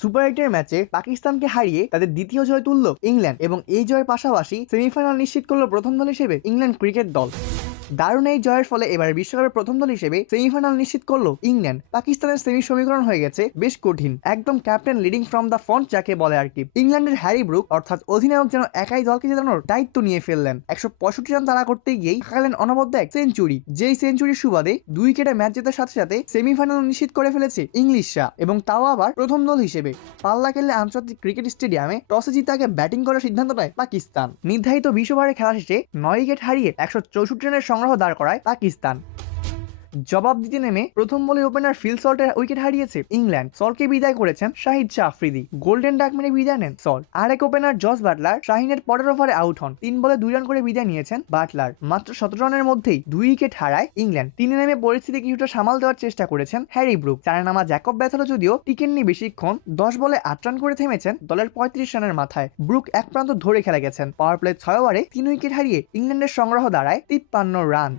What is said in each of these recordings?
Super 8-এর ম্যাচে পাকিস্তানকে হারিয়ে তাদের দ্বিতীয় জয় তুলল ইংল্যান্ড এবং এই জয়ের পাশাপাশি সেমিফাইনাল নিশ্চিত করল প্রথম দল হিসেবে ইংল্যান্ড ক্রিকেট দল। দারুণ এই জয়ের ফলে এবার বিশ্বকাপের প্রথম দল হিসেবে সেমিফাইনাল নিশ্চিত করলো ইংল্যান্ড। পাকিস্তানের সেমি সমীকরণ হয়ে গেছে বেশ কঠিন, একদম captain leading from the front যাকে বলে আর কি। ইংল্যান্ডের হ্যারি ব্রুক অর্থাৎ অধিনায়ক যেন একাই দলকে জেতানোর দায়িত্ব নিয়ে ফেললেন। 165 রান তাড়া করতে গিয়েই হাঁকালেন অনবদ্য এক সেঞ্চুরি, যেই সেঞ্চুরির সুবাদে 2 উইকেটে ম্যাচ জেতার সাথে সাথে সেমিফাইনাল নিশ্চিত করে ফেলেছে ইংলিশরা, এবং তাও আবার প্রথম দল হিসেবে। পাল্লাকেল্লা আন্তর্জাতিক ক্রিকেট স্টেডিয়ামে টসে জিতে আগে ব্যাটিং করার সিদ্ধান্ত নেয় পাকিস্তান। নির্ধারিত 20 ওভারের খেলা শেষে 9 উইকেট হারিয়ে 164 রানের সংগ্রহ দাঁড় করায় পাকিস্তান। জবাব দিতে নেমে প্রথম বলে ওপেনার ফিল সল্টের উইকেট হারিয়েছে ইংল্যান্ড। সলকে বিদায় করেছেন শাহিদ শাহ আফ্রিদি, গোল্ডেন ডাক মেরে বিদায় নেন সল। আরেক ওপেনার জস বাটলার শাহিনের পরের ওভারে আউট হন। 3 বলে 2 রান করে বিদায় নিয়েছেন বাটলার। মাত্র 17 রানের মধ্যেই 2 উইকেট হারায় ইংল্যান্ড। 3 নেমে পরিস্থিতি কিছুটা সামাল দেওয়ার চেষ্টা করেছেন হ্যারি ব্রুক। 4 নামা জ্যাকব বেথেলও যদিও টিকেননি বেশিক্ষণ, 10 বলে 8 রান করে থেমেছেন দলের 35 রানের মাথায়। ব্রুক এক প্রান্ত ধরে খেলে গেছেন। পাওয়ার প্লে 6 ওভারে 3 উইকেট হারিয়ে ইংল্যান্ডের সংগ্রহ দাঁড়ায় 53 রান।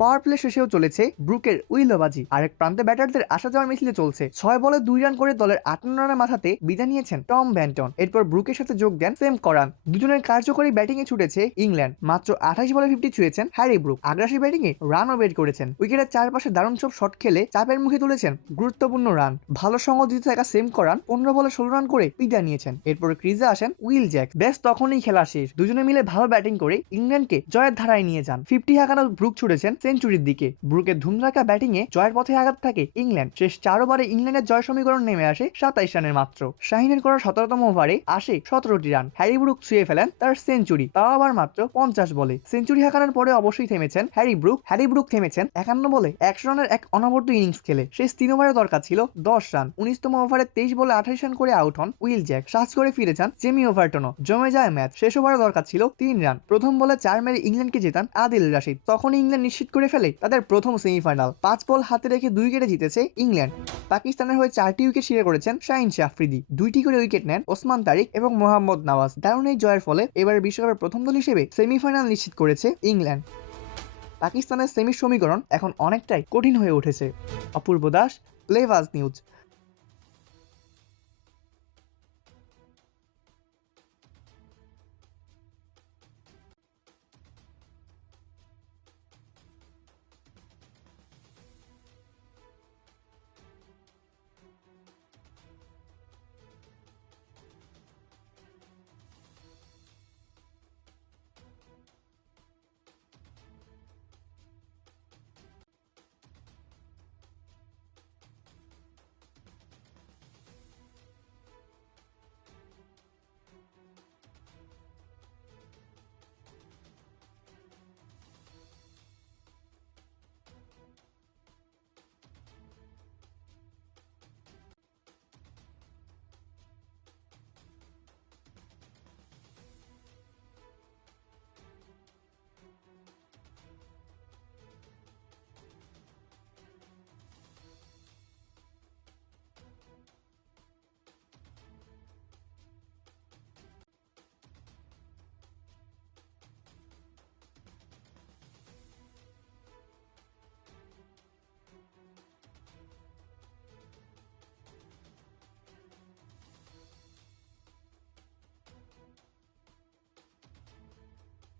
পাওয়ার প্লে শেষেও চলেছে ব্রুকের উইলোবাজি। আরেক প্রান্তে ব্যাটারদের আসা যাওয়ার মিছিলে চলছে। 6 বলে 2 রান করে দলের 58 রানের মাথাতে বিদায় নিয়েছেন টম ব্যান্টন। এরপর ব্রুকের সাথে যোগ দেন সেম করান। দুজনের কার্যকরী ব্যাটিং এ ছুটেছে ইংল্যান্ড। মাত্র 28 বলে 50 ছুঁয়েছেন হ্যারি ব্রুক। আগ্রাসী ব্যাটিং এ রানও বের করেছেন। উইকেটের চারপাশে দারুণ সব শট খেলে চাপের মুখে তুলেছেন গুরুত্বপূর্ণ রান। ভালো সঙ্গ দিতে থাকা সেম করান 15 বলে 16 রান করে বিদায় নিয়েছেন। এরপর ক্রিজে আসেন উইল জ্যাক। বেশ তখনই খেলা শেষ। দুজনে মিলে ভালো ব্যাটিং করে ইংল্যান্ডকে জয়ের ধারায় নিয়ে যান। 50 হাঁকানো ব্রুক ছুটেছেন সেঞ্চুরির দিকে। ব্রুকের ধুমধারাক্কা ব্যাটিং এ জয়ের পথে আঘাত থাকে ইংল্যান্ড। শেষ 4 ওভারে ইংল্যান্ডের জয় সমীকরণ নেমে আসে 27 রানের মাত্র। শাহিনের করা 17তম ওভারে আসে 17টি রান। হ্যারি ব্রুক ছুঁয়ে ফেলেন তার সেঞ্চুরি, তাও আবার মাত্র 50 বলে। সেঞ্চুরি হাঁকানোর পরে অবশ্যই থেমেছেন হ্যারি ব্রুক। হ্যারি ব্রুক থেমেছেন 51 বলে 100 রানের এক অনবদ্য ইনিংস খেলে। শেষ 3 ওভারে দরকার ছিল 10 রান। 19তম ওভারে 23 বলে 28 রান করে আউট হন উইল জ্যাক। সাজ করে ফিরে যান জেমি ওভারটনও। জমে যায় ম্যাচ। শেষ ওভারে দরকার ছিল 3 রান। প্রথম বলে 4 মেরে ইংল্যান্ডকে জেতান আদিল রাশিদ। তখনই ইংল্যান্ড নিশ্চিত করে ফেলে তাদের প্রথম সেমিফাইনাল। 5 বল হাতে রেখে 2 উইকেটে জিতেছে ইংল্যান্ড। পাকিস্তানের হয়ে 4টি উইকেট শিকার করেছেন শাহিন শাহ আফ্রিদি। 2টি করে উইকেট নেন ওসমান তারিক এবং মোহাম্মদ নওয়াজ। দারুণ এই জয়ের ফলে এবার বিশ্বকাপের প্রথম দল হিসেবে সেমিফাইনাল নিশ্চিত করেছে ইংল্যান্ড। পাকিস্তানের সেমি সমীকরণ এখন অনেকটাই কঠিন হয়ে উঠেছে। অপূর্ব দাস, প্লেবাজ নিউজ।